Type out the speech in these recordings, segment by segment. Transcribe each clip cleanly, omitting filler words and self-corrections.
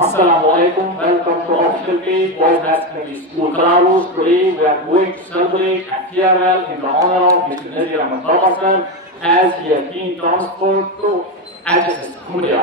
Assalamu alaikum, welcome to official page Boys High Secondary School Kalarus. Today we are going to celebrate and farewell in the honor of Mr. Nazir Ahmad Baba sir as he has been transferred to HSS Khudia.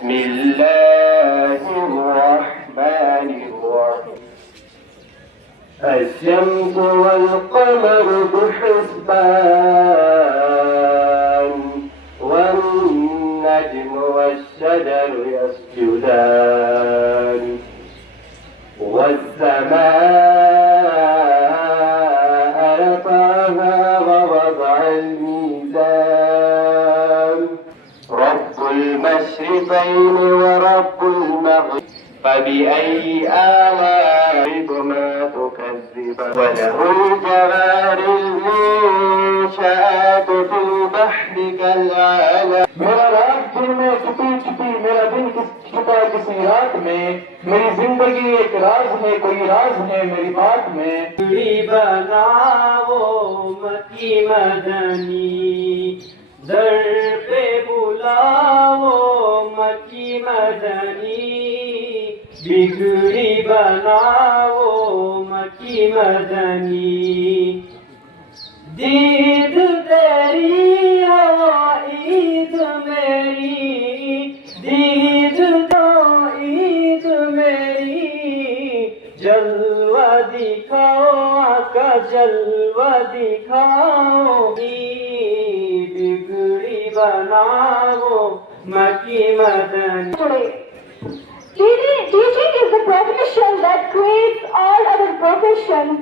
بسم الله الرحمن الرحيم الشمس والقمر بحسبان والنجم والشجر يسجدان والسماء رفعها ووضع الميزان رب المشرقين ورب المغرب فبأي آلاء ربكما تكذبان وله الجوار المنشآت في البحر كالأعلام میرا رات دن میں چھپی چھپی میرا دن چھپا کسی رات میں میری زندگی ایک راز ہے کوئی راز ہے میری بات میں بناو مکی مدنی در پہ بلاو مکی مدنی بگڑی بناو مکی مدنی دید تیری ہوا عید میری دید تو عید میری جلوہ دکھاؤ آقا جلوہ دکھاؤ بگڑی بناو مکی مدنی. Teaching is the profession that creates all other professions.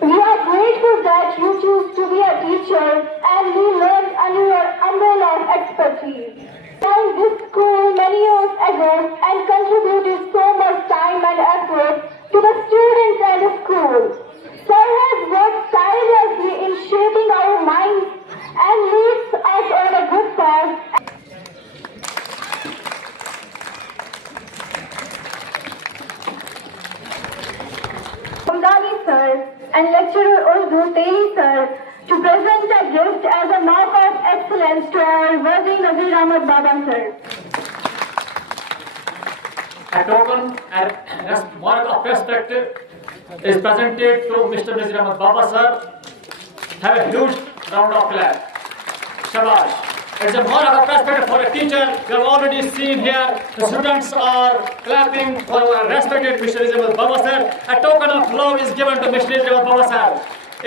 We are grateful that you choose to be a teacher and we learn under your umbrella of expertise. Joined this school many years ago and contributed so much time and effort to the students and the school. Sir has worked tirelessly in shaping our minds and leads us on a good path. Bangani sir and lecturer Urdu Teli sir to present a gift as a mark of excellence to our worthy Nazir Ahmad Baba sir. A token and mark of respect is presented to Mr. Nazir Ahmad Baba sir. Have a huge round of applause. Shabash. It's a mark of respect for a teacher. We have already seen here the students are clapping for our respected Mr. Nazir Ahmad Baba sir. A token of love is given to Mr. Nazir Ahmad Baba sir.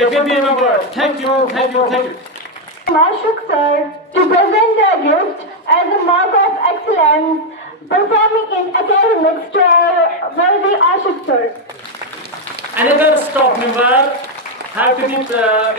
It will be remembered. Thank you, thank you, thank you. Mashuk sir to present a gift as a mark of excellence performing in academics to our worthy Ashik sir. Another staff member have to be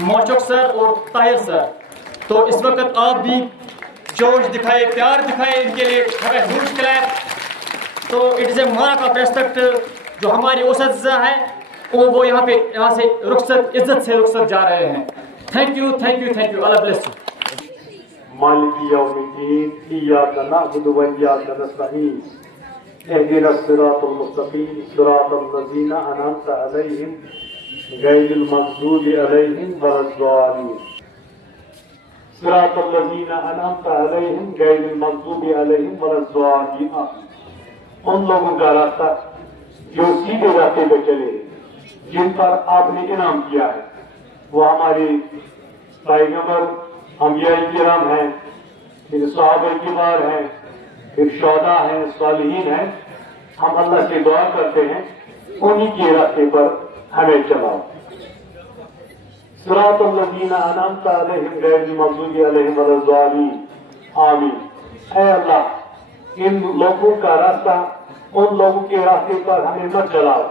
موشق سر اور طاہر سر. تو اس وقت آپ بھی جوش دکھائے, پیار دکھائے ان کے لیے, ہمیں ہیوج کلیپ. تو it is a mark of respect. جو ہماری اساتذہ ہیں وہ یہاں سے رخصت, عزت سے رخصت جا رہے ہیں. Thank you, thank you, thank you. اللہ بلیس یو. مالک یوم الدین ایاک نعبد و ایاک نستعین اهدنا الصراط المستقیم صراط الذین انعمت علیہم غیر المغضوب علیہم ولا الضالین صراط الذین انعمت علیہم غیر المغضوب علیہم ولا الضالین. ان لوگوں کا راستہ جو سیدھے راستے پہ چلے, جن پر آپ نے انعام کیا ہے, وہ ہمارے پیغمبر انبیاء کرام ہیں, پھر صحابہ کرام ہیں, پھر شہداء ہیں, صالحین ہیں. ہم اللہ سے دعا کرتے ہیں انہی کے راستے پر ہمیں چلاؤ. صراط الذین انعمت علیہم غیر المغضوب علیہم ولا الضالین. آمین. اے اللہ ان لوگوں کا راستہ, ان لوگوں کے راستے پر ہمیں مت چلاؤ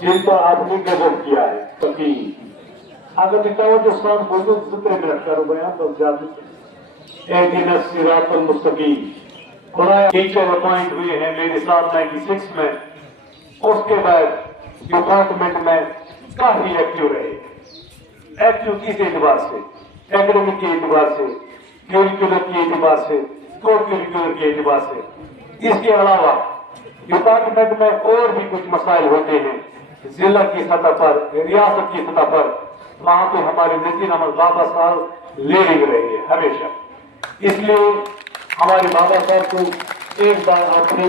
جن پر آپ نے غضب کیا ہے. اگر میں کہوں تو سب بولو 2 منٹ کرو بیان تو زیادہ. اہدنا الصراط المستقیم. خدا ٹیچر اپوائنٹ ہوئے ہیں میرے ساتھ 96 میں. اس کے بعد ڈپارٹمنٹ میں کافی ایکٹیو رہے. ایکٹیو کس اعتبار سے؟ ایکڈیمک کے اعتبار سے, کیریکولر کے اعتبار سے, کو کیریکولر کے اعتبار سے. اس کے علاوہ ڈپارٹمنٹ میں اور بھی کچھ مسائل ہوتے ہیں ضلع کی سطح پر, ریاست کی سطح پر. وہاں پہ ہمارے نذیر احمد بابا صاحب لیڈنگ رہے ہیں ہمیشہ. اس لیے ہمارے بابا صاحب کو ایک بار اپنی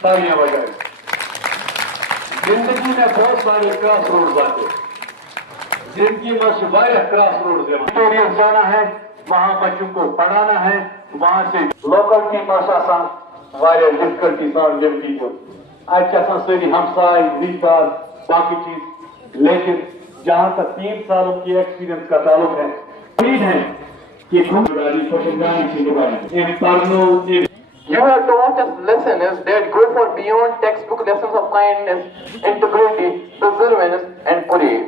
تالیاں بجائیں. زندگی میں بہت سارے کراس روڈ آتے, زندگی میں سے کراس روڈ جانا ہے, وہاں بچوں کو پڑھانا ہے, وہاں سے لوکل کی پاشا ڈفکلٹی سان جمتی جو اچھا ساری ہمسائے ریشتہ باقی چیز. لیکن جہاں تک 3 سالوں کی ایکسپیرینس کا تعلق ہے, امید ہے کہ You have taught us lessons that go far beyond textbook lessons of kindness, integrity, perseverance, and courage.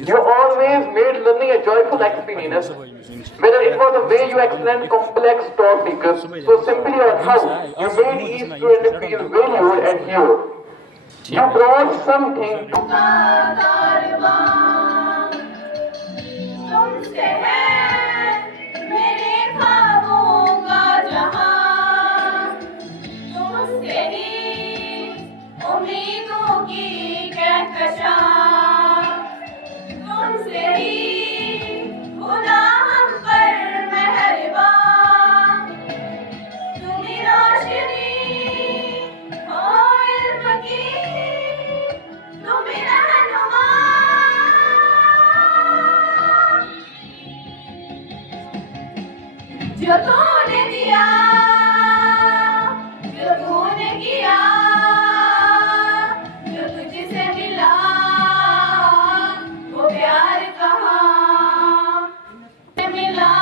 You always made learning a joyful experience, whether it was the way you explained complex topics so simply or how you made each student feel valued and heard. You brought something to جو تو نے دیا, جو تو نے کیا, جو تجھ سے ملا وہ پیار کہاں ملا,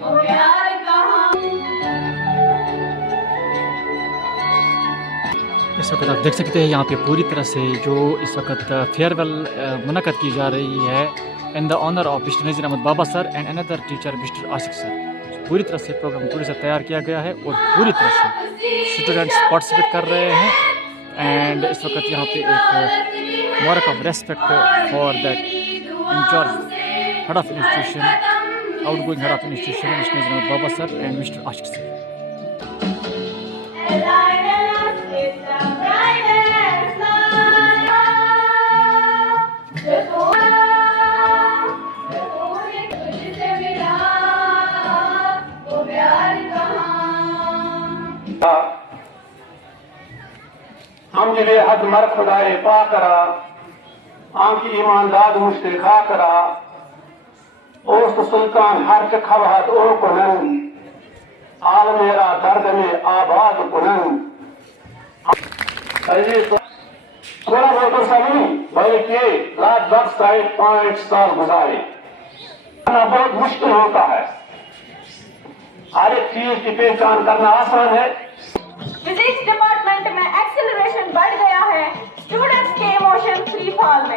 وہ پیار کہاں. اس وقت آپ دیکھ سکتے ہیں یہاں پہ پوری طرح سے جو اس وقت فیئر ویل منعقد کی جا رہی ہے in the honor of Mr. Nazir Ahmed Baba sir and another teacher Mr. عاشق سر. پوری طرح سے پروگرام پوری سے تیار کیا گیا ہے اور پوری طرح سے اسٹوڈنٹس پارٹیسپیٹ کر رہے ہیں. اینڈ اس وقت یہاں پہ ایک mark of respect for that incharge head of institution, outgoing head of institution mister Nazir Ahmed Baba sir and mister عاشق سر. ہم جلے حد مر خدائے پا کرا, آنکی ایمانداد مشترکا کرا, اوست سلطان ہر چکھوہت اور کنن, آل میرا درد میں آباد کنن. تھوڑا بہت ایسا نہیں بلکہ رات 10 سال گزارے. بہت مشکل ہوتا ہے, ہر ایک چیز کی پہچان کرنا آسان ہے. فزکس ڈپارٹمنٹ میں ایکسلریشن بڑھ گیا ہے, اسٹوڈنٹس کے ایموشن فری فال میں.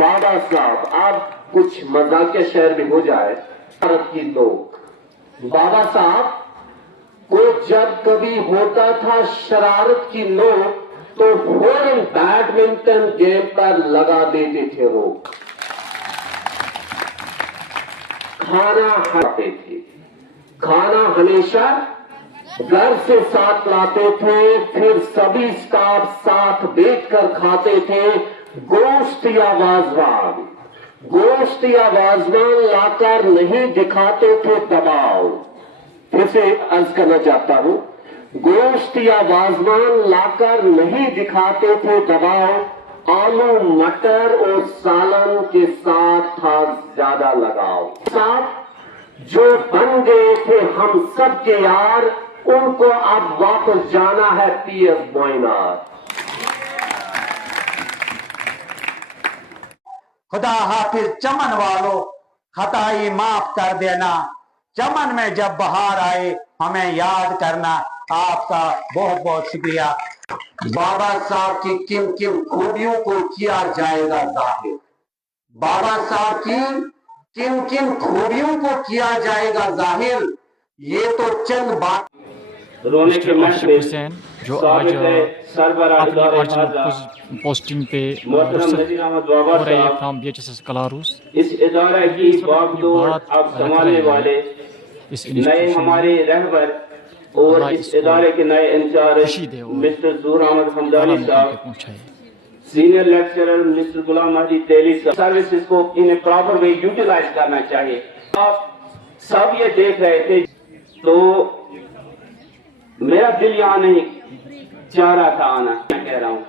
بابا صاحب اب کچھ مذاقیہ شعر بھی ہو جائے. بھارت کی لوگ بابا صاحب کو جب کبھی ہوتا تھا شرارت کی نوک تو فوراً بیڈمنٹن گیم پر لگا دیتے تھے روک. کھانا کھاتے تھے, کھانا ہمیشہ گھر سے ساتھ لاتے تھے, پھر سبھی اسٹاف ساتھ بیٹھ کر کھاتے تھے. گوشت یا وازوان, گوشت یا وازوان لا کر نہیں دکھاتے تھے دباؤ. پھر سے عرض کرنا چاہتا ہوں, گوشت یا وازوان لا کر نہیں دکھاتے تھے دباؤ. آلو مٹر اور سالن کے ساتھ تھا زیادہ لگاؤ. ساتھ جو بن گئے تھے ہم سب کے یار, ان کو اب واپس جانا ہے پی ایس بوئنار. خدا حافظ چمن والو, خطائی معاف کر دینا. چمن میں جب بہار آئے ہمیں یاد کرنا. آپ کا بہت بہت شکریہ. بابا صاحب کی کن کن خوبیوں کو کیا جائے گا ظاہر. بابا صاحب کی کن کن خوبیوں کو کیا جائے گا ظاہر. یہ تو چند بات. رونے کے آشف حسین جو آج اپنی اوریجنل پوسٹنگ پہ ہو رہے ہیں from B H S S کلاروس. اس ادارہ کی بات اب سنبھالنے والے اس نئے ہمارے رہبر اور اس ادارے کے نئے انچارج مسٹر ظہور احمد حمدانی صاحب, سینئر لیکچرر مسٹر غلام مہدی تیلی صاحب, سروسز کو انہیں پراپر وے یوٹیلائز کرنا چاہیے. آپ سب یہ دیکھ رہے تھے تو میرا دل یہاں نہیں چاہ رہا تھا آنا, میں کہہ رہا ہوں,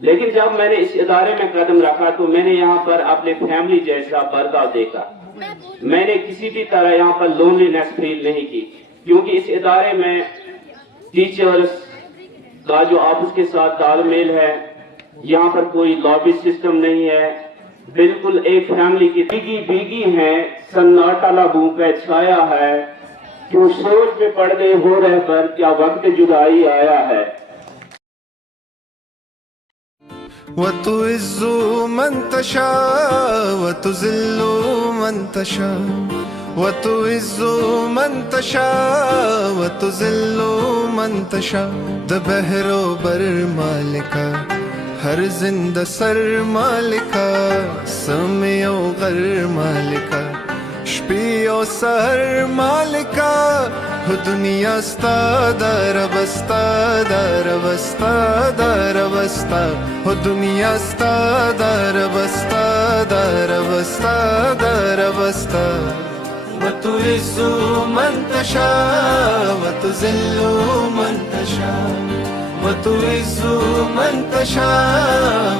لیکن جب میں نے اس ادارے میں قدم رکھا تو میں نے یہاں پر اپنے فیملی جیسا برتاؤ دیکھا. میں نے کسی بھی طرح یہاں پر لونلینس فیل نہیں کی, کیونکہ اس ادارے میں ٹیچرز کا جو آپس کے ساتھ تال میل ہے, یہاں پر کوئی لابی سسٹم نہیں ہے, بالکل ایک فیملی کی بیگی ہیں. سناٹا لبوں پہ چھایا ہے, کیوں سوچ میں پردے ہو رہے پر کیا وقت جدائی آیا ہے. وتعز من تشاء وتذل من تشاء وتعز من تشاء وتذل من تشاء. د بحر و بر مالکا ہر زندہ سر مالکا, سمع و غر مالکا شپی و سحر مالکا. ہو دنیا ستا در بستا در بستا در بستا, ہو دنیا ستا در بستا در بستا در بستا. وتعز من تشاء وتذل من تشاء وتعز من تشاء